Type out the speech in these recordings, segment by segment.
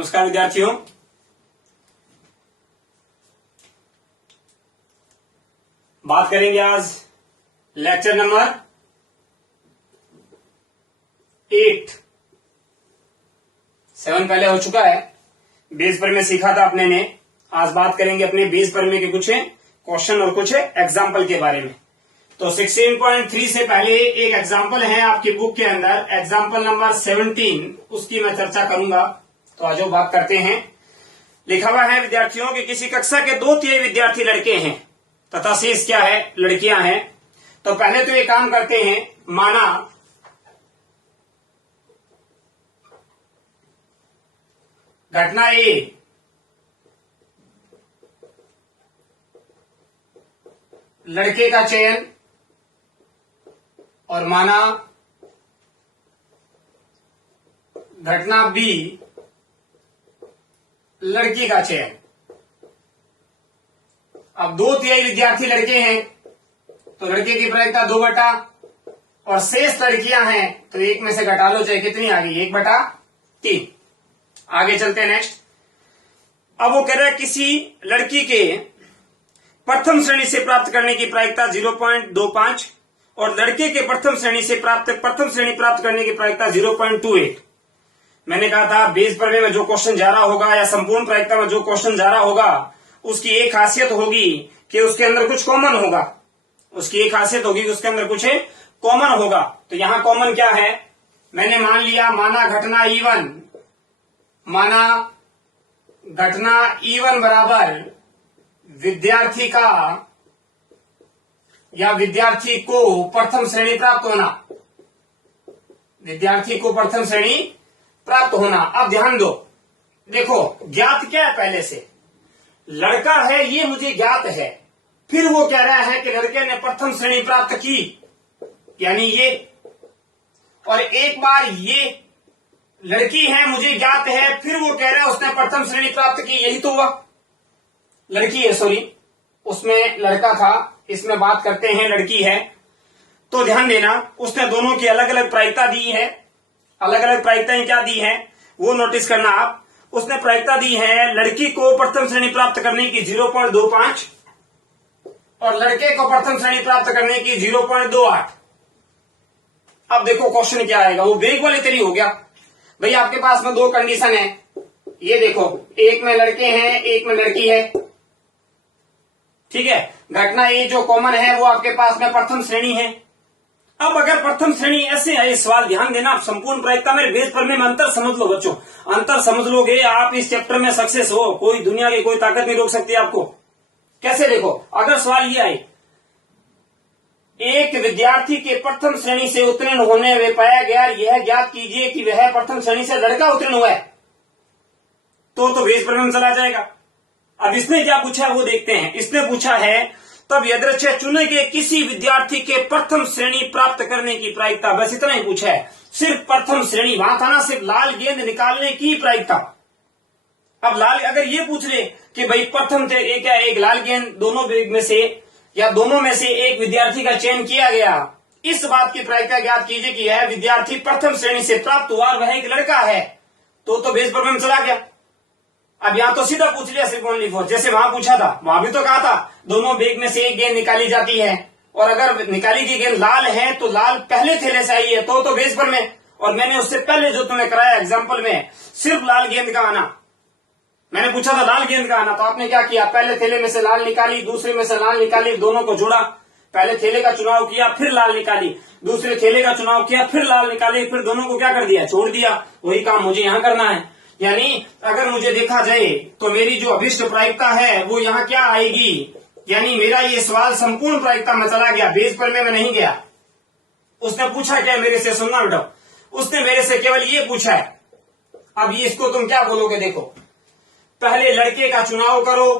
नमस्कार विद्यार्थियों, बात करेंगे आज लेक्चर नंबर 8। 7 पहले हो चुका है। बेस पर में सीखा था अपने ने। आज बात करेंगे अपने बेस पर में के कुछ क्वेश्चन और कुछ एग्जाम्पल के बारे में। तो 16.3 से पहले एक एग्जाम्पल है आपकी बुक के अंदर, एग्जाम्पल नंबर 17, उसकी मैं चर्चा करूंगा। तो आज बात करते हैं। लिखा हुआ है विद्यार्थियों कि किसी कक्षा के 2/3 विद्यार्थी लड़के हैं तथा शेष क्या है, लड़कियां हैं। तो पहले तो ये काम करते हैं। माना घटना ए लड़के का चयन और माना घटना बी लड़की का चयन। अब 2/3 विद्यार्थी लड़के हैं तो लड़के की प्रायिकता 2/, और शेष लड़कियां हैं तो 1 में से घटा लो, चाहे कितनी आ गई, 1/3। आगे चलते हैं नेक्स्ट। अब वो कह रहा है किसी लड़की के प्रथम श्रेणी से प्राप्त करने की प्रायिकता 0.25 और लड़के के प्रथम श्रेणी प्राप्त करने की प्रायिकता 0.28। मैंने कहा था बेस पर में जो क्वेश्चन जा रहा होगा या संपूर्ण प्रायिकता में जो क्वेश्चन जा रहा होगा उसकी एक खासियत होगी कि उसके अंदर कुछ कॉमन होगा। उसके अंदर कुछ कॉमन होगा। तो यहां कॉमन क्या है, मैंने मान लिया, माना घटना E1 बराबर विद्यार्थी का या विद्यार्थी को प्रथम श्रेणी प्राप्त होना। अब ध्यान दो, देखो ज्ञात क्या है, पहले से लड़का है ये मुझे ज्ञात है। फिर वो कह रहा है कि लड़के ने प्रथम श्रेणी प्राप्त की, यानी ये, और एक बार ये लड़की है मुझे ज्ञात है, फिर वो कह रहा है उसने प्रथम श्रेणी प्राप्त की। यही तो हुआ, लड़की है, सॉरी उसमें लड़का था, इसमें बात करते हैं लड़की है। तो ध्यान देना, उसने दोनों की अलग अलग प्रायिकता दी है। अलग अलग प्रायिकताएं क्या दी है वो नोटिस करना आप। उसने प्रायिकता दी है लड़की को प्रथम श्रेणी प्राप्त करने की 0.25 और लड़के को प्रथम श्रेणी प्राप्त करने की 0.28। अब देखो क्वेश्चन क्या आएगा, वो बेग वाली तरी हो गया। भाई आपके पास में 2 कंडीशन है, ये देखो, एक में लड़के हैं एक में लड़की है, ठीक है। घटना ये जो कॉमन है वो आपके पास में प्रथम श्रेणी है। अब अगर प्रथम श्रेणी ऐसे है, सवाल ध्यान देना, आप संपूर्ण प्रायिकता मेरे बेस पर में अंतर समझ लो बच्चों। अंतर समझ लोगे आप इस चैप्टर में सक्सेस हो। कोई दुनिया की कोई ताकत नहीं रोक सकती आपको। कैसे, देखो अगर सवाल ये आए, एक विद्यार्थी के प्रथम श्रेणी से उत्तीर्ण होने में पाया गया, यह ज्ञात कीजिए कि वह प्रथम श्रेणी से लड़का उत्तीर्ण हुआ है, तो बेस पर में चला जाएगा। अब इसने क्या पूछा है वो देखते हैं। इसने पूछा है तब यादृच्छिक चुने गए किसी विद्यार्थी के प्रथम श्रेणी प्राप्त करने की प्रायिकता, बस इतना ही पूछा है, सिर्फ प्रथम श्रेणी। वहां था ना सिर्फ लाल गेंद निकालने की प्रायिकता। अब लाल अगर ये पूछ ले कि भाई प्रथम थे एक क्या, एक लाल गेंद दोनों में से या दोनों में से एक विद्यार्थी का चयन किया गया, इस बात की प्रायिकता ज्ञात कीजिए कि यह विद्यार्थी प्रथम श्रेणी से प्राप्त हुआ और वह एक लड़का है, तो बेस पर में चला गया। अब यहां तो सीधा पूछ लिया सिर्फ ओनली फॉर, जैसे वहां पूछा था, वहां भी तो कहा था दोनों बेग में से एक गेंद निकाली जाती है, और अगर निकाली गई गेंद लाल है तो लाल पहले थैले से आई है, तो बेस पर में। और मैंने उससे पहले जो तुम्हें कराया एग्जाम्पल में सिर्फ लाल गेंद का आना, मैंने पूछा था लाल गेंद का आना, तो आपने क्या किया, पहले थैले में से लाल निकाली, दूसरे में से लाल निकाली, दोनों को जोड़ा, पहले थैले का चुनाव किया, फिर लाल निकाली, दूसरे थैले का चुनाव किया, फिर लाल निकाली, फिर दोनों को क्या कर दिया, छोड़ दिया। वही काम मुझे यहां करना है। यानी अगर मुझे देखा जाए तो मेरी जो अभिष्ट प्रायिकता है वो यहाँ क्या आएगी, यानी मेरा ये सवाल संपूर्ण प्रायिकता में चला गया, बेस पर में नहीं गया। उसने पूछा क्या मेरे से, सुनना बेटा, उसने मेरे से केवल ये पूछा है। अब ये इसको तुम क्या बोलोगे, देखो पहले लड़के का चुनाव करो,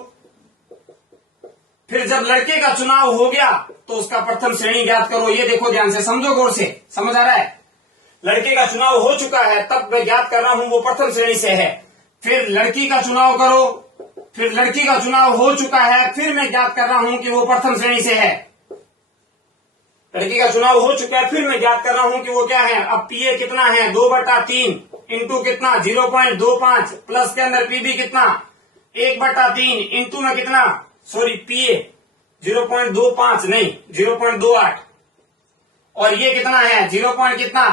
फिर जब लड़के का चुनाव हो गया तो उसका प्रथम श्रेणी ज्ञात करो। ये देखो ध्यान से समझो, गौर से, समझ आ रहा है। लड़के का चुनाव हो चुका है तब मैं ज्ञात कर रहा हूं वो प्रथम श्रेणी से है। फिर लड़की का चुनाव करो, फिर लड़की का चुनाव हो चुका है, फिर मैं ज्ञात कर रहा हूं कि वो प्रथम श्रेणी से है। लड़की का चुनाव हो चुका है, फिर मैं ज्ञात कर रहा हूं कि वो क्या है। अब पीए कितना है, 2/3, इंटू कितना 0.25 प्लस के अंदर पीबी कितना 1/3 इंटू में कितना सॉरी पीए 0.25 नहीं 0.28 और ये कितना है 0. कितना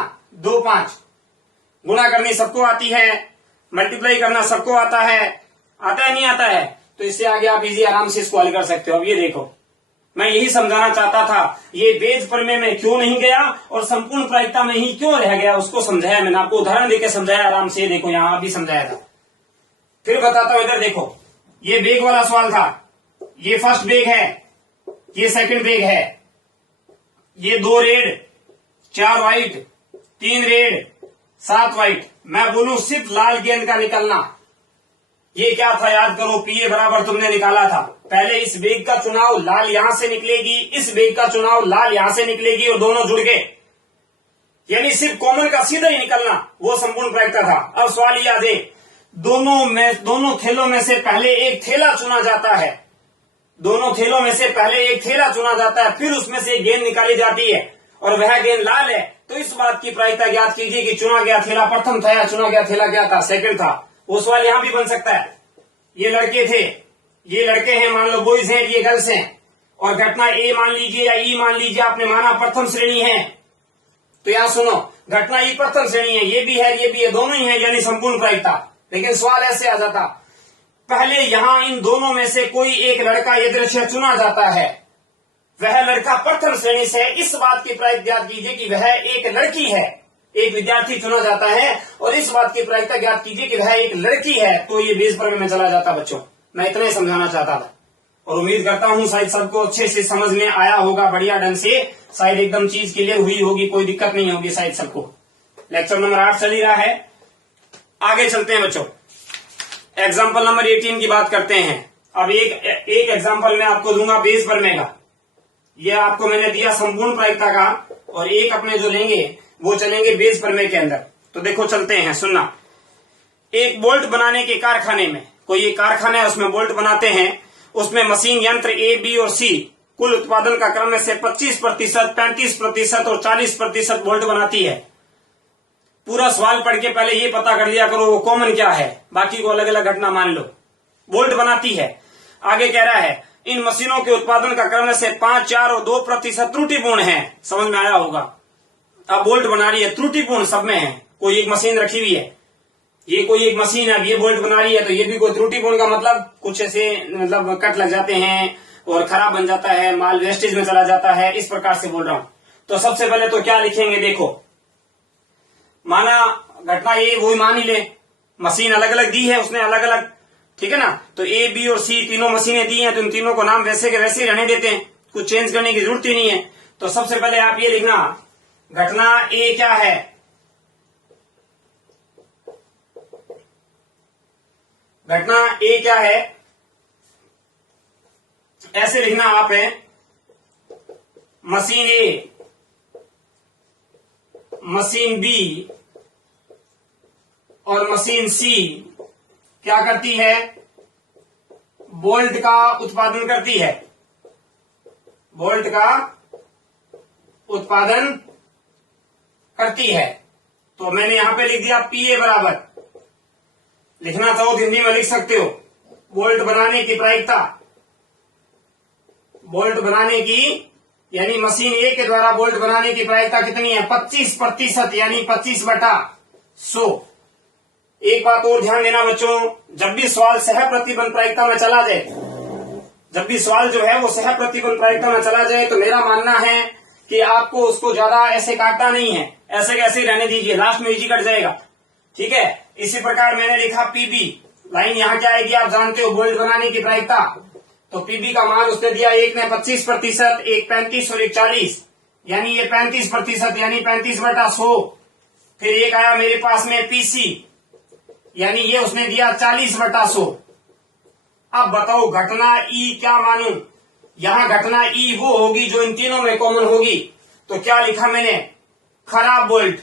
25 गुणा करनी सबको आती है, मल्टीप्लाई करना सबको आता है नहीं आता है? तो इससे आगे आप इजी आराम से इसको हल कर सकते हो। अब ये देखो, मैं यही समझाना चाहता था, ये बेज प्रमेय में क्यों नहीं गया और संपूर्ण प्रायिकता में ही क्यों रह गया, उसको समझाया मैंने, आपको उदाहरण देके समझाया आराम से। देखो यहां भी समझाया था, फिर बताता हूं। इधर देखो, ये बेग वाला सवाल था, ये फर्स्ट बेग है, ये सेकंड बेग है, ये 2 रेड 4 व्हाइट 3 रेड 7 व्हाइट। मैं बोलूं सिर्फ लाल गेंद का निकलना, ये क्या था याद करो, पीए बराबर तुमने निकाला था। पहले इस बेग का चुनाव लाल यहां से निकलेगी, इस बेग का चुनाव लाल यहां से निकलेगी और दोनों जुड़ गए, यानी सिर्फ कॉमन का सीधा ही निकलना, वो संपूर्ण प्रायिकता था। अब सवाल याद है, दोनों थैलों में से पहले एक थैला चुना जाता है, दोनों थैलों में से पहले एक थैला चुना जाता है, फिर उसमें से एक गेंद निकाली जाती है और वह गेंद लाल है। तो इस बात की प्रायिकता ज्ञात कीजिए कि चुना गया थैला प्रथम था या चुना गया थैला क्या था, सेकंड था। वो सवाल यहां भी बन सकता है। ये लड़के थे, ये लड़के हैं, मान लो बॉयज हैं, ये गर्ल्स हैं, और घटना ए मान लीजिए या ई मान लीजिए, आपने माना प्रथम श्रेणी है। तो यहां सुनो, घटना ई प्रथम श्रेणी है, ये भी है ये भी है, दोनों ही है, यानी संपूर्ण प्रायिकता। लेकिन सवाल ऐसे आ जाता, पहले यहां इन दोनों में से कोई एक लड़का यदृच्छया चुना जाता है, वह लड़का प्रथम श्रेणी से, इस बात की प्रायिकता ज्ञात कीजिए कि वह एक लड़की है। एक विद्यार्थी चुना जाता है और इस बात की प्रायिकता ज्ञात कीजिए कि वह एक लड़की है, तो ये बेज प्रमेय में चला जाता। बच्चों मैं इतना ही समझाना चाहता था और उम्मीद करता हूं शायद सबको अच्छे से समझ में आया होगा, बढ़िया ढंग से, शायद एकदम चीज क्लियर हुई होगी, कोई दिक्कत नहीं होगी शायद सबको। लेक्चर नंबर 8 चल ही रहा है, आगे चलते हैं बच्चों। एग्जाम्पल नंबर 18 की बात करते हैं। अब एक एग्जाम्पल मैं आपको दूंगा बेज प्रमेय का, ये आपको मैंने दिया संपूर्ण प्रायिकता का, और एक अपने जो लेंगे वो चलेंगे बेज प्रमेय के अंदर। तो देखो चलते हैं, सुनना। एक बोल्ट बनाने के कारखाने में, कोई एक कारखाना है उसमें बोल्ट बनाते हैं, उसमें मशीन यंत्र ए बी और सी कुल उत्पादन का क्रम में से 25%, 35% और 40% बोल्ट बनाती है। पूरा सवाल पढ़ के पहले ये पता कर लिया करो वो कॉमन क्या है, बाकी को अलग अलग घटना मान लो। बोल्ट बनाती है, आगे कह रहा है इन मशीनों के उत्पादन का क्रम में से 5, 4 और 2% त्रुटिपूर्ण है। समझ में आया होगा। अब बोल्ट बना रही है, त्रुटिपूर्ण सब में है, कोई एक मशीन रखी हुई है, ये कोई एक मशीन है, अब ये बोल्ट बना रही है, तो ये भी कोई त्रुटिपूर्ण का मतलब कुछ ऐसे मतलब कट लग जाते हैं और खराब बन जाता है, माल वेस्टेज में चला जाता है, इस प्रकार से बोल रहा हूं। तो सबसे पहले तो क्या लिखेंगे, देखो माना घटना ये वही मान ही ले, मशीन अलग अलग दी है उसने, अलग अलग, ठीक है ना। तो ए बी और सी तीनों मशीनें दी हैं, तो इन तीनों को नाम वैसे के वैसे ही रहने देते हैं, कुछ चेंज करने की जरूरत ही नहीं है। तो सबसे पहले आप ये लिखना, घटना ए क्या है, घटना ए क्या है, ऐसे लिखना आप है, मशीन ए मशीन बी और मशीन सी क्या करती है, बोल्ट का उत्पादन करती है, बोल्ट का उत्पादन करती है। तो मैंने यहां पे लिख दिया पीए बराबर, लिखना चाहो तो हिंदी में लिख सकते हो, बोल्ट बनाने की प्रायिकता, बोल्ट बनाने की यानी मशीन ए के द्वारा बोल्ट बनाने की प्रायिकता कितनी है, 25%, यानी 25/100। एक बात और ध्यान देना बच्चों, जब भी सवाल सह प्रतिबंध प्रायिकता में चला जाए, जब भी सवाल जो है वो सह प्रतिबंध प्रायिकता में चला जाए, तो मेरा मानना है कि आपको उसको ज्यादा ऐसे काटना नहीं है, ऐसे कैसे रहने दीजिए, लास्ट में इजी कट जाएगा, ठीक है। इसी प्रकार मैंने लिखा पीबी, लाइन यहां क्या आएगी आप जानते हो, बोल्ट बनाने की प्रायिकता। तो पीबी का मान उसने दिया, एक ने 25%, एक 35 और एक 40, यानी ये 35% यानी 35/100। फिर एक आया मेरे पास में पीसी, यानी ये उसने दिया 40/100। अब बताओ घटना ई क्या मानूं, यहां घटना ई वो होगी जो इन तीनों में कॉमन होगी। तो क्या लिखा मैंने, खराब बोल्ट,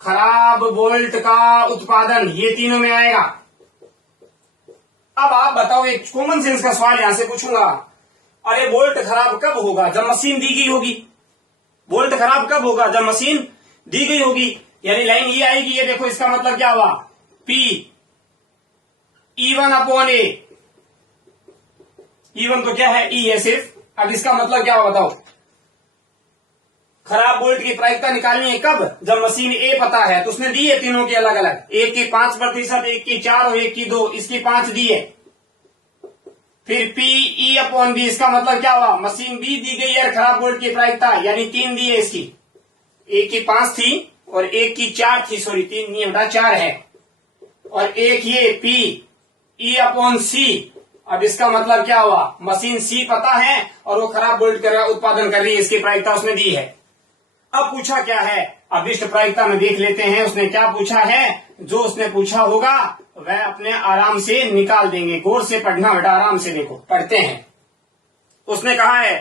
खराब बोल्ट का उत्पादन, ये तीनों में आएगा। अब आप बताओ, एक कॉमन सेंस का सवाल यहां से पूछूंगा, अरे बोल्ट खराब कब होगा, जब मशीन दी गई होगी। बोल्ट खराब कब होगा, जब मशीन दी गई होगी, यानी लाइन ये आएगी, ये देखो इसका मतलब क्या हुआ, P E1 अपॉन ए, E1 तो क्या है, E है सिर्फ। अब इसका मतलब क्या हुआ बताओ, खराब बोल्ट की प्रायिकता निकालनी है कब, जब मशीन ए पता है। तो उसने दी है तीनों की अलग अलग, एक की 5%, एक की 4 और एक की 2, इसकी 5 दी है। फिर P E अपॉन बी, इसका मतलब क्या हुआ, मशीन बी दी गई है खराब बोल्ट की प्रायिकता, यानी 3 दी है इसकी, एक की 5 थी और एक की 4 थी, सॉरी 3 नहीं बेटा 4 है, और एक ये P E अपॉन सी। अब इसका मतलब क्या हुआ, मशीन सी पता है और वो खराब बोल्ट का उत्पादन कर रही है, इसकी प्रायिकता उसने दी है। अब पूछा क्या है, अभिष्ट प्रायिकता में देख लेते हैं उसने क्या पूछा है। जो उसने पूछा होगा वह अपने आराम से निकाल देंगे, गौर से पढ़ना बेटा, आराम से देखो, पढ़ते हैं। उसने कहा है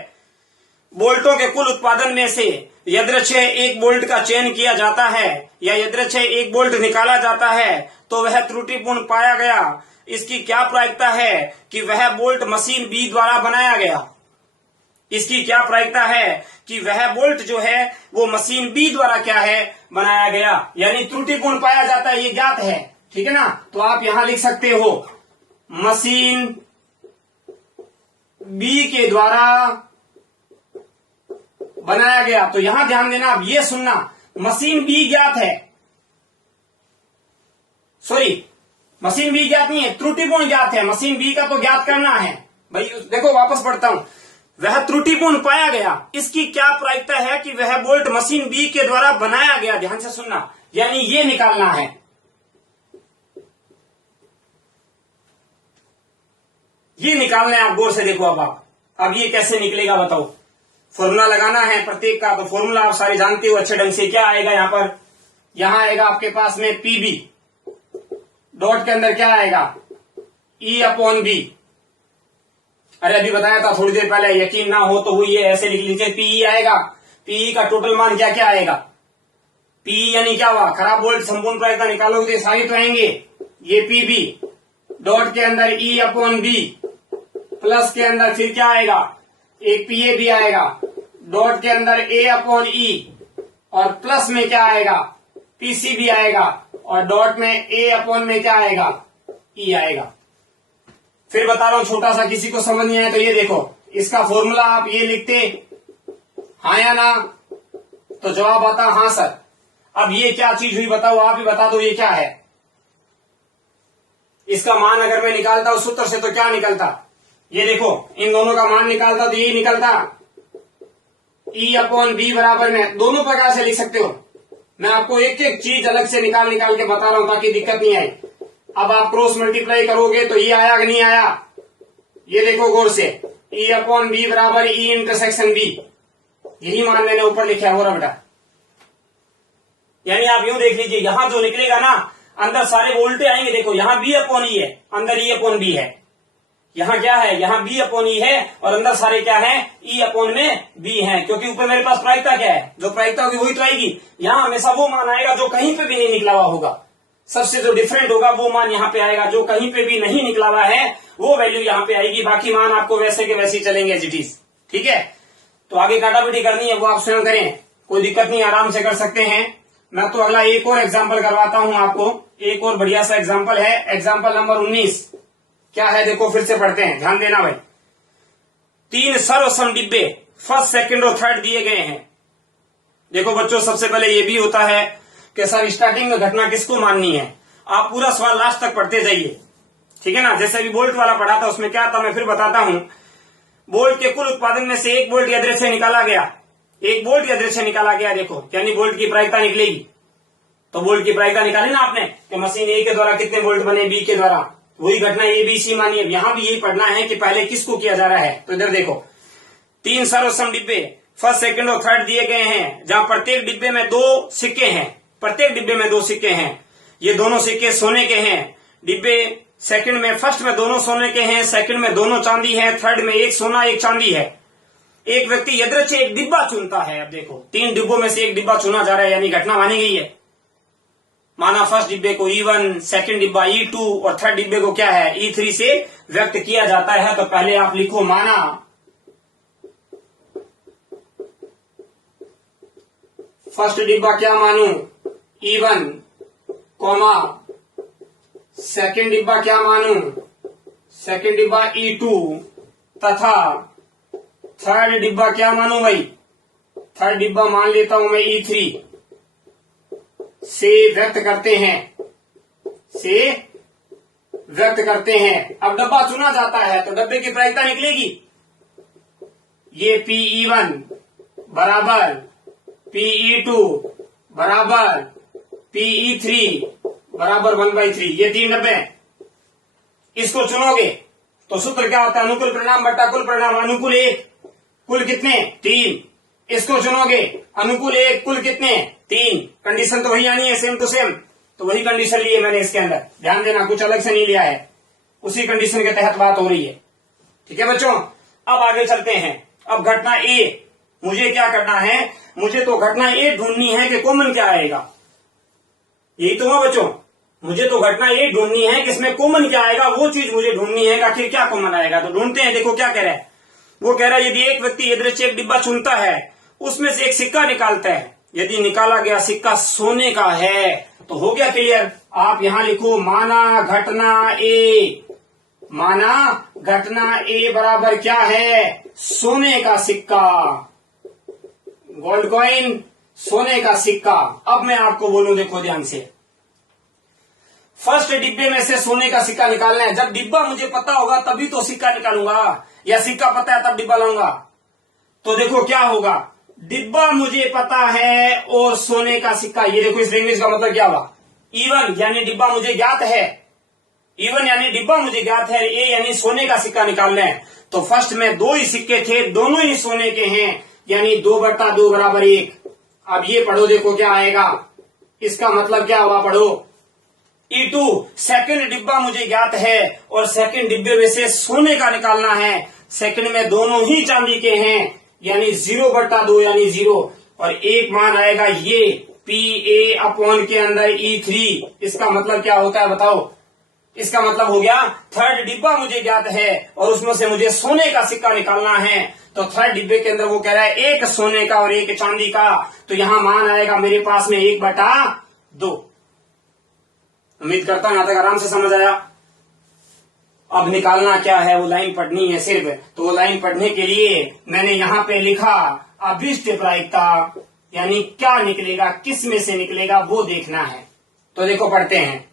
बोल्टों के कुल उत्पादन में से यदृच्छय एक बोल्ट का चयन किया जाता है या यदृच्छय एक बोल्ट निकाला जाता है तो वह त्रुटिपूर्ण पाया गया। इसकी क्या प्रायिकता है कि वह बोल्ट मशीन बी द्वारा बनाया गया। इसकी क्या प्रायिकता है कि वह बोल्ट जो है वो मशीन बी द्वारा क्या है, बनाया गया, यानी त्रुटिपूर्ण पाया जाता है, ये ज्ञात है, ठीक है ना। तो आप यहां लिख सकते हो मशीन बी के द्वारा बनाया गया। तो यहां ध्यान देना, अब ये सुनना, मशीन बी ज्ञात है, सॉरी मशीन बी ज्ञात नहीं है, त्रुटिपूर्ण ज्ञात है। मशीन बी का तो ज्ञात करना है भाई। देखो वापस पढ़ता हूं, वह त्रुटिपूर्ण पाया गया, इसकी क्या प्रायिकता है कि वह बोल्ट मशीन बी के द्वारा बनाया गया। ध्यान से सुनना, यानी ये निकालना है। ये निकालना है, आप गौर से देखो। अब ये कैसे निकलेगा बताओ, फॉर्मूला लगाना है प्रत्येक का। तो फॉर्मूला आप सारे जानते हो अच्छे ढंग से। क्या आएगा यहां पर, यहां आएगा आपके पास में पीबी, डॉट के अंदर क्या आएगा, ई अपॉन बी। अरे अभी बताया था थोड़ी देर पहले, यकीन ना हो तो ये ऐसे लिख लीजिए, पीई आएगा। पीई का टोटल मान क्या क्या आएगा, पीई यानी क्या हुआ, खराब बोल्ट संपूर्ण प्रायिकता निकालोगे तो सारे तो आएंगे। ये पीबी डॉट के अंदर ई अपॉन बी, प्लस के अंदर फिर क्या आएगा, एक पीए भी आएगा, डॉट के अंदर ए अपॉन ई, और प्लस में क्या आएगा, पीसी भी आएगा, और डॉट में ए अपॉन में क्या आएगा, ई आएगा। फिर बता रहा हूं छोटा सा, किसी को समझ नहीं आया तो ये देखो, इसका फॉर्मूला आप ये लिखते हाँ या ना, तो जवाब आता हाँ सर। अब ये क्या चीज हुई बताओ, आप ही बता दो ये क्या है। इसका मान अगर मैं निकालता हूं सूत्र से तो क्या निकलता, ये देखो इन दोनों का मान निकालता तो यही निकलता, ई अपॉन बी बराबर में, दोनों प्रकार से लिख सकते हो। मैं आपको एक एक चीज अलग से निकाल के बता रहा हूं ताकि दिक्कत नहीं आए। अब आप क्रॉस मल्टीप्लाई करोगे तो ये आया कि नहीं आया, ये देखो गौर से, ई अपॉन बी बराबर ई इंटरसेक्शन बी, यही मान मैंने ऊपर लिखा है बेटा। यानी आप यूं देख लीजिए, यहां जो निकलेगा ना, अंदर सारे वोल्टे आएंगे। देखो यहां बी अपॉन ई है, अंदर ई अपॉन बी है। यहां क्या है, यहां बी अपॉन ई है और अंदर सारे क्या है, ई अपॉन में बी है, क्योंकि ऊपर मेरे पास प्रायिकता क्या है, जो प्रायिकता होगी वही तो आएगी। यहां हमेशा वो मान आएगा जो कहीं पे भी नहीं निकला हुआ होगा, सबसे जो डिफरेंट होगा वो मान यहाँ पे आएगा, जो कहीं पे भी नहीं निकला हुआ है वो वैल्यू यहाँ पे आएगी। बाकी मान आपको वैसे के वैसे ही चलेंगे एज इट इज, ठीक है। तो आगे काटापीटी करनी है वो आप स्वयं करें, कोई दिक्कत नहीं, आराम से कर सकते हैं। मैं तो अगला एक और एग्जाम्पल करवाता हूं आपको, एक और बढ़िया सा एग्जाम्पल है, एग्जाम्पल नंबर 19। क्या है देखो, फिर से पढ़ते हैं, ध्यान देना भाई। 3 सर्वसम डिब्बे फर्स्ट सेकंड और थर्ड दिए गए हैं। देखो बच्चों, सबसे पहले ये भी होता है कि सर स्टार्टिंग में घटना किसको माननी है, आप पूरा सवाल लास्ट तक पढ़ते जाइए, ठीक है ना। जैसे अभी बोल्ट वाला पढ़ा था उसमें क्या था, मैं फिर बताता हूं। बोल्ट के कुल उत्पादन में से एक बोल्ट यदृच्छय निकाला गया, एक बोल्ट यदृच्छय निकाला गया, देखो यानी बोल्ट की प्रायिकता निकलेगी। तो बोल्ट की प्रायिकता निकाली ना आपने कि मशीन ए के द्वारा कितने बोल्ट बने, बी के द्वारा, वही घटना ए बी सी मानी। अब यहां भी यही पढ़ना है कि पहले किसको किया जा रहा है। तो इधर देखो, 3 सर्वसम डिब्बे फर्स्ट सेकंड और थर्ड दिए गए हैं, जहां प्रत्येक डिब्बे में 2 सिक्के हैं, प्रत्येक डिब्बे में 2 सिक्के हैं। ये दोनों सिक्के सोने के हैं। डिब्बे सेकंड में, फर्स्ट में दोनों सोने के हैं, सेकंड में दोनों चांदी है, थर्ड में एक सोना एक चांदी है। एक व्यक्ति यदृच्छय एक डिब्बा चुनता है। अब देखो 3 डिब्बों में से एक डिब्बा चुना जा रहा है, यानी घटना मानी गई है। माना फर्स्ट डिब्बे को E1, सेकंड डिब्बा E2 और थर्ड डिब्बे को क्या है E3 से व्यक्त किया जाता है। तो पहले आप लिखो माना फर्स्ट डिब्बा क्या मानू, E1 कॉमा सेकंड डिब्बा क्या मानूं, सेकंड डिब्बा E2 तथा थर्ड डिब्बा क्या मानूं भाई, थर्ड डिब्बा मान लेता हूं मैं E3 से व्यक्त करते हैं, से व्यक्त करते हैं। अब डब्बा चुना जाता है तो डब्बे की प्रायिकता निकलेगी, ये PE1 बराबर PE2 बराबर PE3 बराबर 1/3, ये 3 डब्बे हैं। इसको चुनोगे तो सूत्र क्या होता है, अनुकूल परिणाम बट्टा कुल परिणाम, अनुकूल 1 कुल कितने 3, इसको चुनोगे अनुकूल 1 कुल कितने 3, कंडीशन तो वही आनी है, सेम टू सेम, तो वही कंडीशन ली है मैंने इसके अंदर, ध्यान देना कुछ अलग से नहीं लिया है, उसी कंडीशन के तहत बात हो रही है। ठीक है बच्चों, अब आगे चलते हैं। अब घटना ए, मुझे क्या करना है, मुझे तो घटना ए ढूंढनी है कि कॉमन क्या आएगा, यही तो है बच्चों, मुझे तो घटना ए ढूंढनी है कि इसमें कॉमन क्या आएगा, वो चीज मुझे ढूंढनी है, आखिर क्या कॉमन आएगा। तो ढूंढते हैं, देखो क्या कह रहा है, वो कह रहा है यदि एक व्यक्ति यादृच्छिक एक डिब्बा चुनता है, उसमें से एक सिक्का निकालता है, यदि निकाला गया सिक्का सोने का है तो हो गया क्लियर। आप यहां लिखो माना घटना ए, माना घटना ए बराबर क्या है, सोने का सिक्का, गोल्ड कॉइन, सोने का सिक्का। अब मैं आपको बोलूं, देखो ध्यान से, फर्स्ट डिब्बे में से सोने का सिक्का निकालना है। जब डिब्बा मुझे पता होगा तभी तो सिक्का निकालूंगा, या सिक्का पता है तब डिब्बा लाऊंगा। तो देखो क्या होगा, डिब्बा मुझे पता है और सोने का सिक्का, ये देखो इस लैंग्वेज का मतलब क्या हुआ, E1 यानी डिब्बा मुझे ज्ञात है, E1 यानी डिब्बा मुझे ज्ञात है, ए यानी सोने का सिक्का निकालना है। तो फर्स्ट में 2 ही सिक्के थे, दोनों ही सोने के हैं, यानी 2/2 बराबर 1। अब ये पढ़ो, देखो क्या आएगा, इसका मतलब क्या हुआ, पढ़ो E2 सेकंड डिब्बा मुझे ज्ञात है और सेकंड डिब्बे में से सोने का निकालना है, सेकंड में दोनों ही चांदी के हैं, यानी 0/2 यानी 0, और एक मान आएगा ये PA अपॉन के अंदर E3। इसका मतलब क्या होता है बताओ, इसका मतलब हो गया थर्ड डिब्बा मुझे ज्ञात है और उसमें से मुझे सोने का सिक्का निकालना है। तो थर्ड डिब्बे के अंदर वो कह रहा है एक सोने का और एक चांदी का, तो यहां मान आएगा मेरे पास में 1/2। उम्मीद करता हूं यहां तक आराम से समझ आया। अब निकालना क्या है, वो लाइन पढ़नी है सिर्फ, तो वो लाइन पढ़ने के लिए मैंने यहां पे लिखा अभिष्ट प्रायिकता, यानी क्या निकलेगा, किस में से निकलेगा वो देखना है। तो देखो पढ़ते हैं,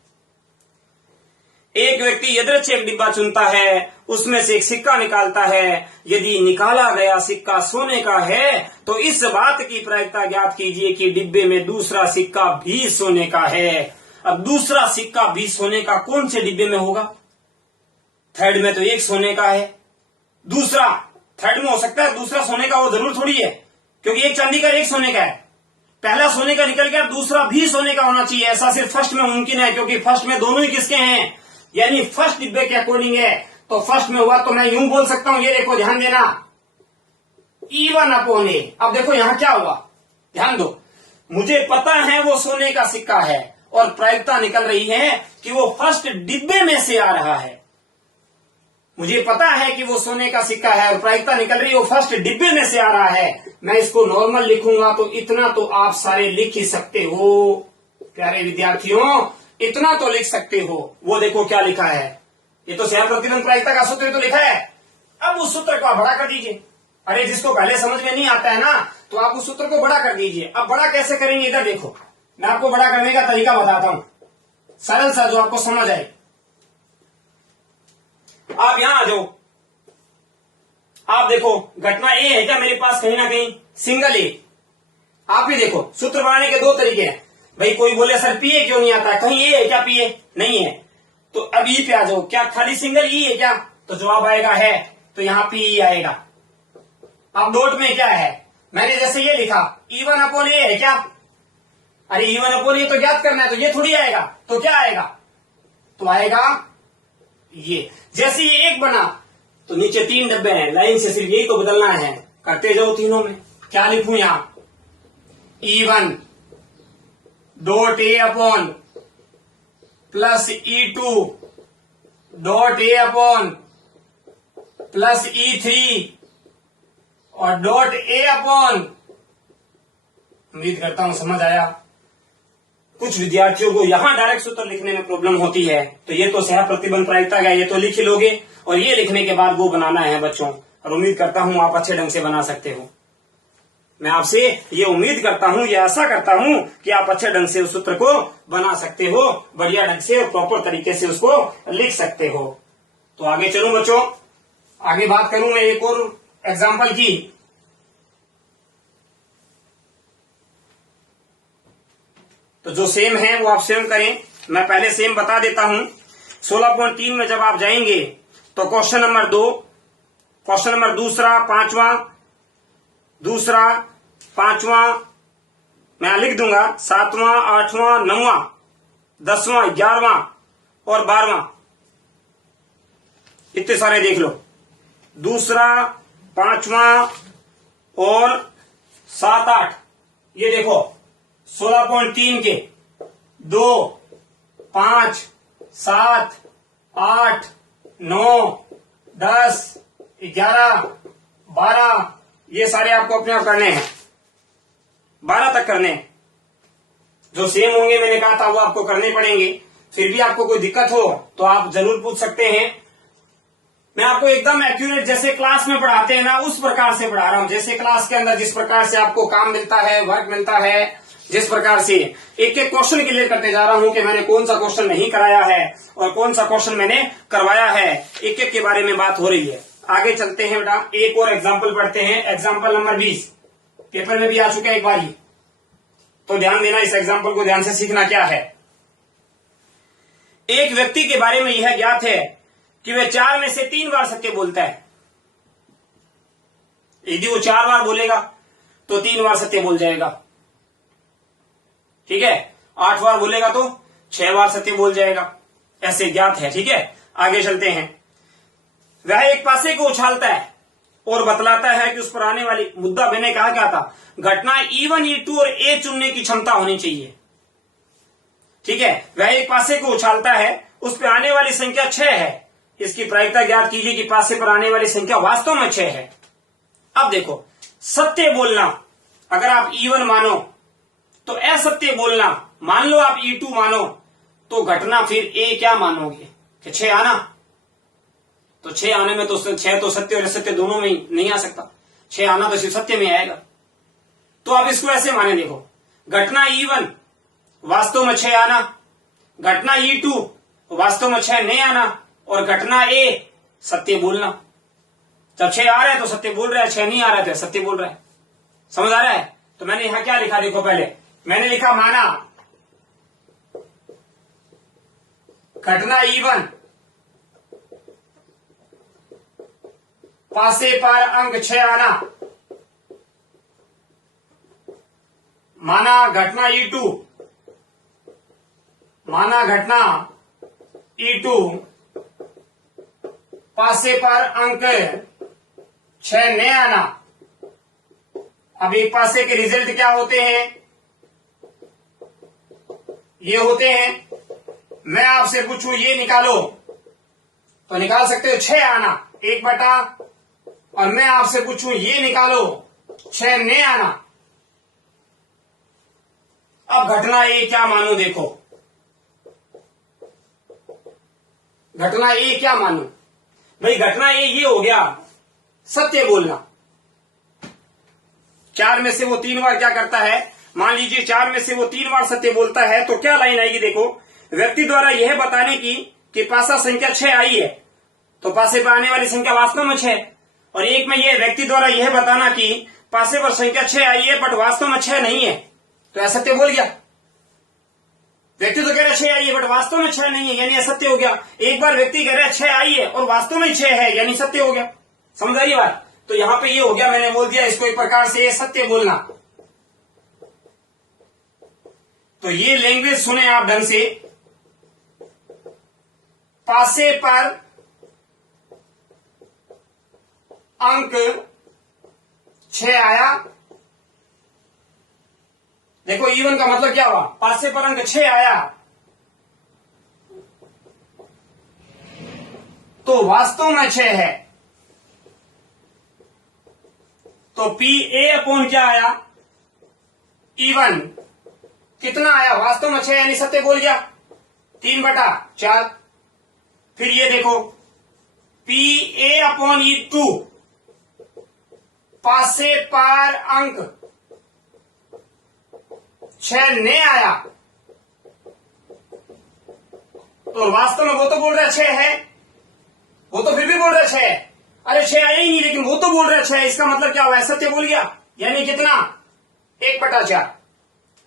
एक व्यक्ति यादृच्छिक एक डिब्बा चुनता है, उसमें से एक सिक्का निकालता है, यदि निकाला गया सिक्का सोने का है तो इस बात की प्रायिकता ज्ञात कीजिए कि डिब्बे में दूसरा सिक्का भी सोने का है। अब दूसरा सिक्का भी सोने का कौन से डिब्बे में होगा, थर्ड में तो एक सोने का है, दूसरा थर्ड में हो सकता है दूसरा सोने का, वो जरूर थोड़ी है, क्योंकि एक चांदी का एक सोने का है, पहला सोने का निकल गया, दूसरा भी सोने का होना चाहिए। ऐसा सिर्फ फर्स्ट में मुमकिन है, क्योंकि फर्स्ट में दोनों ही किसके हैं, यानी फर्स्ट डिब्बे के अकॉर्डिंग है। तो फर्स्ट में हुआ तो मैं यूं बोल सकता हूं, ये देखो ध्यान देना, E1 अपॉन A। अब देखो यहां क्या हुआ, ध्यान दो, मुझे पता है वो सोने का सिक्का है और प्रायिकता निकल रही है कि वो फर्स्ट डिब्बे में से आ रहा है। मुझे पता है कि वो सोने का सिक्का है और प्रायिकता निकल रही है वो फर्स्ट डिब्बे में से आ रहा है। मैं इसको नॉर्मल लिखूंगा तो इतना तो आप सारे लिख ही सकते हो प्यारे विद्यार्थियों, इतना तो लिख सकते हो। वो देखो क्या लिखा है, ये तो स्वयं प्रतिबंध प्रायिकता का सूत्र तो लिखा है। अब उस सूत्र को आप बड़ा कर दीजिए। अरे जिसको पहले समझ में नहीं आता है ना, तो आप उस सूत्र को बड़ा कर दीजिए। अब बड़ा कैसे करेंगे, इधर देखो, मैं आपको बड़ा करने का तरीका बताता हूं, सरल सा, जो आपको समझ आए। आप यहां आ जाओ, आप देखो घटना ए है क्या मेरे पास, कहीं ना कहीं सिंगल ए। आप ही देखो, सूत्र बनाने के 2 तरीके हैं। भाई कोई बोले सर पीए क्यों नहीं आता, कहीं ए है क्या, पीए नहीं है, तो अब ई पे आ जाओ, क्या खाली सिंगल ई है क्या, तो जवाब आएगा है, तो यहां पी आएगा। अब नोट में क्या है, मैंने जैसे ये लिखा E1 अपॉन ए है क्या, अरे E1 अपॉन ए तो ज्ञात करना है, तो ये थोड़ी आएगा, तो क्या आएगा, तो आएगा ये। जैसे ये एक बना तो नीचे 3 डब्बे हैं, लाइन से सिर्फ यही तो बदलना है, करते जाओ तीनों में। क्या लिखूं यहां, E1 dot A upon plus E2 dot A upon plus E3 और डॉट ए अपॉन, उम्मीद करता हूं समझ आया। कुछ विद्यार्थियों को यहाँ डायरेक्ट सूत्र लिखने में प्रॉब्लम होती है, तो ये तो सह प्रतिबंध प्रायिकता का ये तो लिख ही लोगे, और ये लिखने के बाद वो बनाना है बच्चों, और उम्मीद करता हूं आप अच्छे ढंग से बना सकते हो। मैं आपसे ये उम्मीद करता हूं, ये आशा करता हूं कि आप अच्छे ढंग से उस सूत्र को बना सकते हो, बढ़िया ढंग से और प्रॉपर तरीके से उसको लिख सकते हो। तो आगे चलूं बच्चों, आगे बात करूं मैं एक और एग्जाम्पल की। तो जो सेम है वो आप सेम करें, मैं पहले सेम बता देता हूं। 16.3 में जब आप जाएंगे तो क्वेश्चन नंबर 2, क्वेश्चन नंबर दूसरा, पांचवा मैं लिख दूंगा, 7वां, 8वां, 9वां, 10वां, 11वां और 12वां, इतने सारे देख लो। दूसरा, 5वां और 7, 8, ये देखो 16.3 के 2, 5, 7, 8, 9, 10, 11, 12, ये सारे आपको अपने आप करने हैं, 12 तक करने हैं। जो सेम होंगे मैंने कहा था वो आपको करने पड़ेंगे। फिर भी आपको कोई दिक्कत हो तो आप जरूर पूछ सकते हैं। मैं आपको एकदम एक्यूरेट जैसे क्लास में पढ़ाते हैं ना, उस प्रकार से पढ़ा रहा हूं। जैसे क्लास के अंदर जिस प्रकार से आपको काम मिलता है, वर्क मिलता है, जिस प्रकार से एक एक क्वेश्चन क्लियर करते जा रहा हूं कि मैंने कौन सा क्वेश्चन नहीं कराया है और कौन सा क्वेश्चन मैंने करवाया है, एक एक के बारे में बात हो रही है। आगे चलते हैं बेटा, एक और एग्जाम्पल पढ़ते हैं। एग्जाम्पल नंबर 20 पेपर में भी आ चुका है एक बार ही, तो ध्यान देना, इस एग्जाम्पल को ध्यान से सीखना क्या है। एक व्यक्ति के बारे में यह ज्ञात है कि वह 4 में से 3 बार सत्य बोलता है। यदि वो 4 बार बोलेगा तो 3 बार सत्य बोल जाएगा, ठीक है। 8 बार बोलेगा तो 6 बार सत्य बोल जाएगा, ऐसे ज्ञात है, ठीक है। आगे चलते हैं। वह एक पासे को उछालता है और बतलाता है कि उस पर आने वाली, मुद्दा मैंने कहा क्या था, घटना E1, E2 और A चुनने की क्षमता होनी चाहिए, ठीक है। वह एक पासे को उछालता है, उस पर आने वाली संख्या 6 है। इसकी प्रायिकता ज्ञात कीजिए कि पासे पर आने वाली संख्या वास्तव में 6 है। अब देखो, सत्य बोलना अगर आप E1 मानो तो असत्य बोलना मान लो आप E2 मानो, तो घटना फिर A क्या मानोगे कि 6 आना, तो 6 आने में तो 6 तो सत्य और असत्य दोनों में ही नहीं आ सकता, 6 आना तो सिर्फ सत्य में आएगा। तो आप इसको ऐसे माने, देखो घटना E1 वास्तव में 6 आना, घटना E2 वास्तव में 6 नहीं आना, और घटना A सत्य बोलना। जब 6 आ रहा है तो सत्य बोल रहा है, 6 नहीं आ रहा है तो सत्य बोल रहा है। समझ आ रहा है? तो मैंने यहां क्या लिखा, देखो पहले मैंने लिखा माना घटना E1 पासे पर अंक 6 आना, माना घटना E2 पासे पर अंक 6 नहीं आना। अब एक पासे के रिजल्ट क्या होते हैं, ये होते हैं। मैं आपसे पूछूं ये निकालो तो निकाल सकते हो 6 आना 1/, और मैं आपसे पूछूं ये निकालो 6 नहीं आना। अब घटना ए क्या मानू, देखो घटना ए क्या मानू भाई, घटना ये हो गया सत्य बोलना। 4 में से वो 3 बार क्या करता है, मान लीजिए 4 में से वो 3 बार सत्य बोलता है, तो क्या लाइन आएगी, देखो व्यक्ति द्वारा यह बताने की कि पासा संख्या 6 आई है, तो पासे पर आने वाली संख्या वास्तव में 6, और एक में यह व्यक्ति द्वारा यह बताना कि पासे पर संख्या 6 आई है बट वास्तव में 6 नहीं है, तो असत्य बोल गया। व्यक्ति तो कह रहा है 6 आई है बट वास्तव में 6 नहीं है, यानी असत्य हो गया। एक बार व्यक्ति कह रहा है 6 आई है और वास्तव में 6 है, यानी सत्य हो गया। समझ आई बात? तो यहां पे ये हो गया, मैंने बोल दिया इसको एक प्रकार से सत्य बोलना। तो ये लैंग्वेज सुने आप ढंग से, पासे पर अंक 6 आया, देखो E1 का मतलब क्या हुआ, पासे पर अंक 6 आया तो वास्तव में 6 है, तो PA अपॉन क्या आया E1, कितना आया वास्तव में 6 यानी सत्य बोल गया 3/4। फिर ये देखो PA/E2 पास से पार अंक 6 ने आया, तो वास्तव में वो तो बोल रहा 6 है, वो तो फिर भी बोल रहा 6 है। अरे 6 आया ही नहीं, लेकिन वो तो बोल रहा 6 है, इसका मतलब क्या हुआ, सत्य बोल गया। यानी कितना 1/4,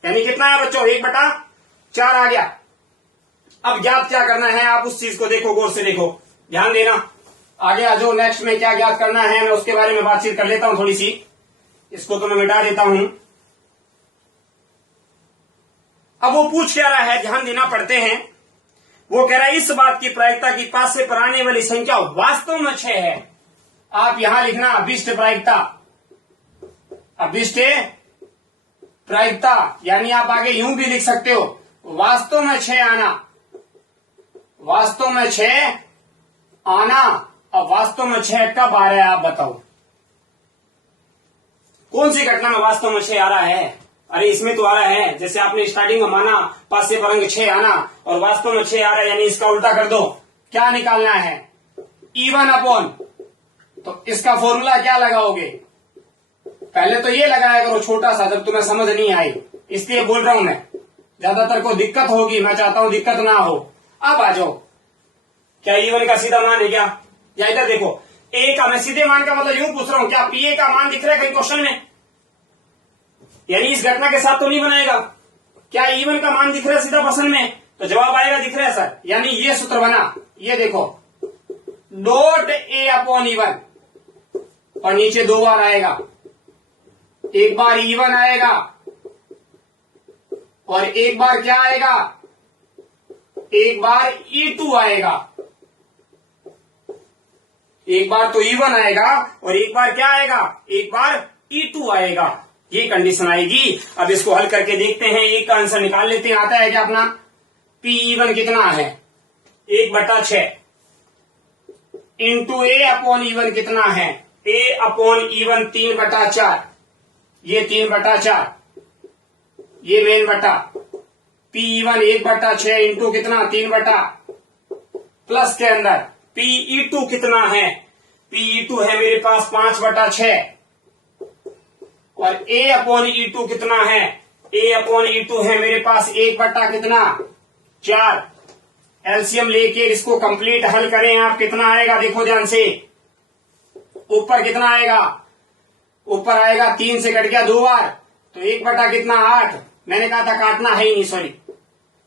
यानी कितना है बच्चों 1/4 आ गया। अब ज्ञात क्या करना है, आप उस चीज को देखो, गौर से देखो, ध्यान देना। आगे आ जाओ, नेक्स्ट में क्या ज्ञात करना है मैं उसके बारे में बातचीत कर लेता हूं थोड़ी सी। इसको तो मैं मिटा देता हूं। अब वो पूछ क्या रहा है, ध्यान देना, पढ़ते हैं। वो कह रहा है इस बात की प्रायिकता की पास से पर आने वाली संख्या वास्तव में 6 है। आप यहां लिखना अभिष्ट प्रायिकता, अभिष्ट प्रायिकता, यानी आप आगे यूं भी लिख सकते हो वास्तव में 6 आना, वास्तव में 6 आना। अब वास्तव में 6 कब आ रहा है आप बताओ, कौन सी घटना में वास्तव में 6 आ रहा है। अरे इसमें तो आ रहा है, जैसे आपने स्टार्टिंग में माना पास से पर अंक 6 आना और वास्तव में 6 आ रहा है, यानी इसका उल्टा कर दो। क्या निकालना है, E1/, तो इसका फॉर्मूला क्या लगाओगे, पहले तो ये लगाया करो छोटा सा, जब तुम्हें समझ नहीं आई, इसलिए बोल रहा हूं मैं, ज्यादातर को दिक्कत होगी, मैं चाहता हूं दिक्कत ना हो। अब आ जाओ, क्या E1 का सीधा मान है क्या, या इधर देखो A का, मैं सीधे मान का मतलब यूं पूछ रहा हूं, क्या PA का मान दिख रहा है कहीं क्वेश्चन में, यानी इस घटना के साथ तो नहीं बनाएगा। क्या E1 का मान दिख रहा है सीधा प्रश्न में, तो जवाब आएगा दिख रहा है सर, यानी ये सूत्र बना, ये देखो .A/E1 और नीचे 2 बार आएगा, एक बार E1 आएगा और एक बार क्या आएगा, एक बार E2 आएगा। एक बार तो E1 आएगा और एक बार क्या आएगा, एक बार E2 आएगा, ये कंडीशन आएगी। अब इसको हल करके देखते हैं, एक का आंसर निकाल लेते हैं। आता है क्या अपना, PE1 कितना है 1/6 इंटू A/E1 कितना है, A/E1 3/4, ये 3/4, ये मेन बटा, PE1 1/6 इंटू कितना 3/, प्लस के अंदर PE2 कितना है, PE2 है मेरे पास 5/6 और A/E2 कितना है, A/E2 है मेरे पास 1/ कितना 4। एलसीएम लेके इसको कंप्लीट हल करें आप, कितना आएगा देखो ध्यान से, ऊपर कितना आएगा, ऊपर आएगा 3 से कट गया 2 बार, तो 1/ कितना 8, मैंने कहा था काटना है ही नहीं, सॉरी,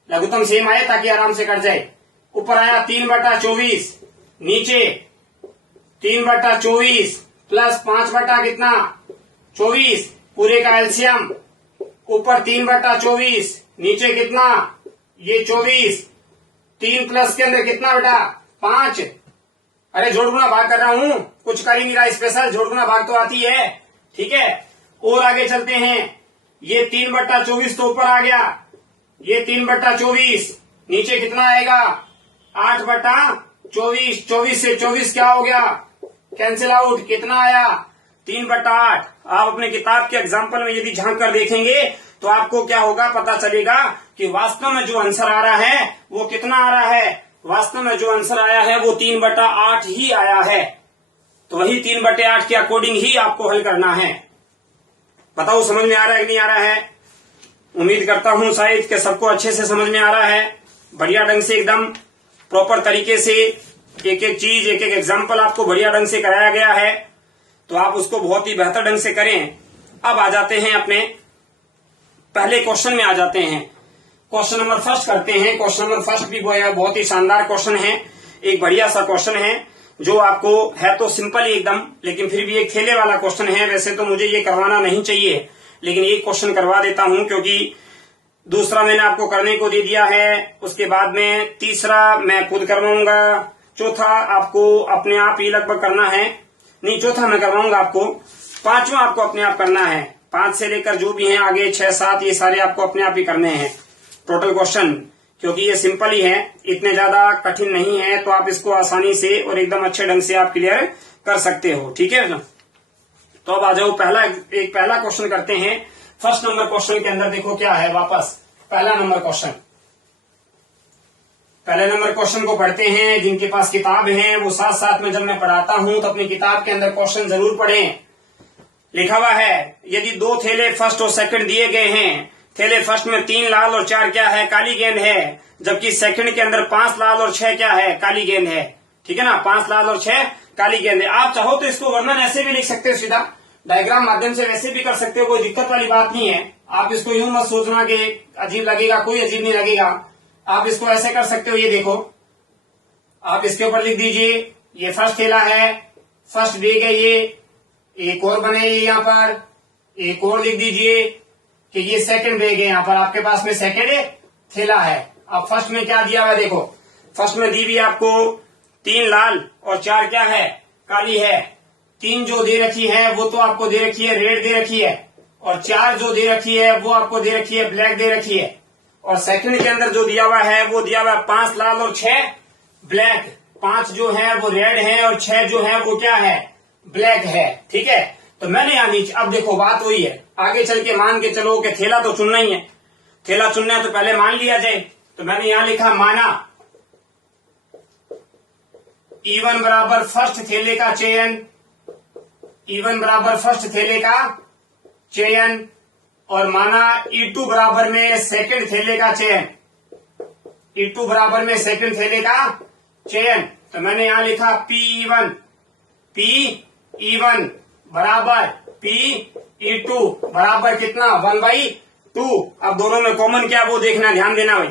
लघुत्तम सेम आए ताकि आराम से कट जाए। ऊपर आया 3/24, नीचे 3/24 प्लस 5/ कितना 24, पूरे का एलसीएम, ऊपर 3/24 नीचे कितना ये 24, 3 प्लस के अंदर कितना बेटा 5। अरे जोड़ गुना भाग कर रहा हूं, कुछ कर ही नहीं रहा स्पेशल, जोड़ गुना भाग तो आती है, ठीक है। और आगे चलते हैं, ये 3/24 तो ऊपर आ गया, ये 3/24 नीचे कितना आएगा 8/24, 24 से 24 क्या हो गया कैंसिल आउट, कितना आया 3/8। आप अपने किताब के एग्जाम्पल में यदि झांक कर देखेंगे तो आपको क्या होगा पता चलेगा कि वास्तव में जो आंसर आ रहा है वो कितना आ रहा है, वास्तव में जो आंसर आया है वो 3/8 ही आया है। तो वही 3/8 के अकॉर्डिंग ही आपको हल करना है। बताओ समझ में आ रहा है कि नहीं आ रहा है, उम्मीद करता हूं शायद कि सबको अच्छे से समझ में आ रहा है, बढ़िया ढंग से एकदम प्रॉपर तरीके से एक एक चीज एक एक एग्जाम्पल आपको बढ़िया ढंग से कराया गया है, तो आप उसको बहुत ही बेहतर ढंग से करें। अब आ जाते हैं अपने पहले क्वेश्चन में, आ जाते हैं क्वेश्चन नंबर फर्स्ट करते हैं। क्वेश्चन नंबर फर्स्ट भी बहुत ही शानदार क्वेश्चन है, एक बढ़िया सा क्वेश्चन है जो आपको है तो सिंपल ही एकदम, लेकिन फिर भी एक खेले वाला क्वेश्चन है। वैसे तो मुझे ये करवाना नहीं चाहिए, लेकिन एक क्वेश्चन करवा देता हूं क्योंकि दूसरा मैंने आपको करने को दे दिया है, उसके बाद में तीसरा मैं खुद करवाऊंगा, चौथा आपको अपने आप ही लगभग करना है, नहीं चौथा मैं करवाऊंगा आपको, पांचवा आपको अपने आप करना है, 5 से लेकर जो भी हैं आगे 6, 7 ये सारे आपको अपने आप ही करने हैं टोटल क्वेश्चन, क्योंकि ये सिंपल ही है, इतने ज्यादा कठिन नहीं है, तो आप इसको आसानी से और एकदम अच्छे ढंग से आप क्लियर कर सकते हो, ठीक है। तो अब आ जाओ पहला क्वेश्चन करते हैं। फर्स्ट नंबर क्वेश्चन के अंदर देखो क्या है, वापस पहला नंबर क्वेश्चन, पहले नंबर क्वेश्चन को पढ़ते हैं। जिनके पास किताब है वो साथ साथ में जब मैं पढ़ाता हूं तो अपनी किताब के अंदर क्वेश्चन जरूर पढ़ें। लिखा हुआ है, यदि 2 थैले फर्स्ट और सेकंड दिए गए हैं, थैले फर्स्ट में 3 लाल और 4 क्या है, काली गेंद है, जबकि सेकंड के अंदर 5 लाल और 6 क्या है, काली गेंद है। ठीक है ना, 5 लाल और 6 काली गेंद है। आप चाहो तो इसको वर्णन ऐसे भी लिख सकते हो, सीधा डायग्राम माध्यम से वैसे भी कर सकते हो, कोई दिक्कत वाली बात नहीं है। आप इसको यूं मत सोचना कि अजीब लगेगा, कोई अजीब नहीं लगेगा। आप इसको ऐसे कर सकते हो, ये देखो, आप इसके ऊपर लिख दीजिए ये फर्स्ट थैला है, फर्स्ट बैग है ये, एक और बने यहाँ पर, एक और लिख दीजिए कि ये सेकंड बैग है, यहाँ पर आपके पास में सेकंड थैला है। अब फर्स्ट में क्या दिया हुआ है, देखो फर्स्ट में दी हुई आपको 3 लाल और 4 क्या है, काली है। 3 जो दे रखी है वो तो आपको दे रखी है रेड दे रखी है, और 4 जो दे रखी है वो आपको दे रखी है ब्लैक दे रखी है। और सेकंड के अंदर जो दिया हुआ है वो दिया हुआ है 5 लाल और 6 ब्लैक। 5 जो है वो रेड है और 6 जो है वो क्या है, ब्लैक है। ठीक है, तो मैंने यहाँ नीचे, अब देखो बात वही है, आगे चल के मान के चलो कि थैला तो चुनना ही है, थैला चुनना है तो पहले मान लिया जाए। तो मैंने यहाँ लिखा माना E1 बराबर फर्स्ट थैले का चयन, E1 बराबर फर्स्ट थैले का चयन, और माना E2 बराबर में सेकंड थैले का चयन, E2 बराबर में सेकंड थैले का चयन। तो मैंने यहां लिखा P1 बराबर P E2 बराबर कितना, 1/2। अब दोनों में कॉमन क्या वो देखना, ध्यान देना भाई।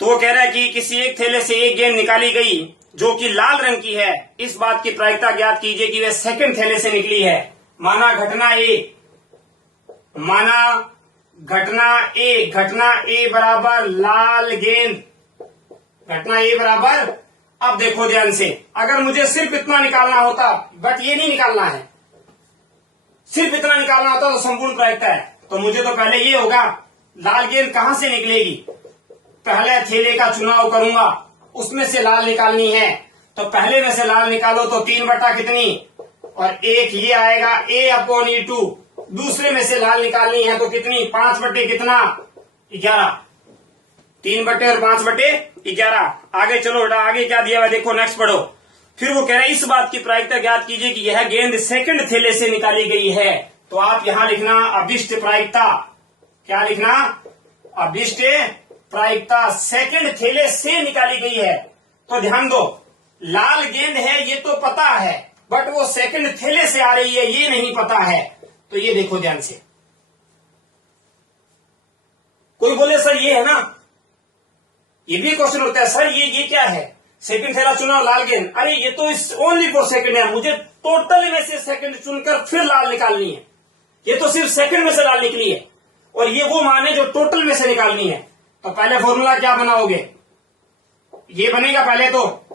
तो वो कह रहा है कि किसी एक थैले से एक गेंद निकाली गई जो कि लाल रंग की है, इस बात की प्रायिकता ज्ञात कीजिए कि वह सेकंड थैले से निकली है। माना घटना ए बराबर लाल गेंद, घटना ए बराबर, अब देखो ध्यान से, अगर मुझे सिर्फ इतना निकालना होता, बट ये नहीं निकालना है, सिर्फ इतना निकालना होता तो संपूर्ण प्रायिकता है। तो मुझे तो पहले ये होगा लाल गेंद कहां से निकलेगी, पहले थैले का चुनाव करूंगा, उसमें से लाल निकालनी है। तो पहले में से लाल निकालो तो 3 बटा कितनी, और एक ये आएगा A/E2। दूसरे में से लाल निकालनी है तो कितनी, 5 बटे कितना, 11। 3 बटे और 5 बटे 11। आगे चलो बेटा, आगे क्या दिया हुआ देखो, नेक्स्ट पढ़ो। फिर वो कह रहा है इस बात की प्रायिकता ज्ञात कीजिए कि यह गेंद सेकंड थैले से निकाली गई है। तो आप यहां लिखना अभिष्ट प्रायिकता, क्या लिखना, अभिष्ट प्रायिकता, सेकंड थैले से निकाली गई है। तो ध्यान दो, लाल गेंद है ये तो पता है, बट वो सेकंड थैले से आ रही है ये नहीं पता है। तो ये देखो ध्यान से, कोई बोले सर ये है ना, ये भी क्वेश्चन होता है सर ये क्या है, सेकंड थैला चुना लाल गेंद, अरे ये तो इस ओनली फॉर सेकंड है, मुझे टोटल में से सेकंड चुनकर फिर लाल निकालनी है, ये तो सिर्फ सेकंड में से लाल निकली है, और ये वो मान है जो टोटल में से निकालनी है। तो पहले फॉर्मूला क्या बनाओगे, ये बनेगा पहले तो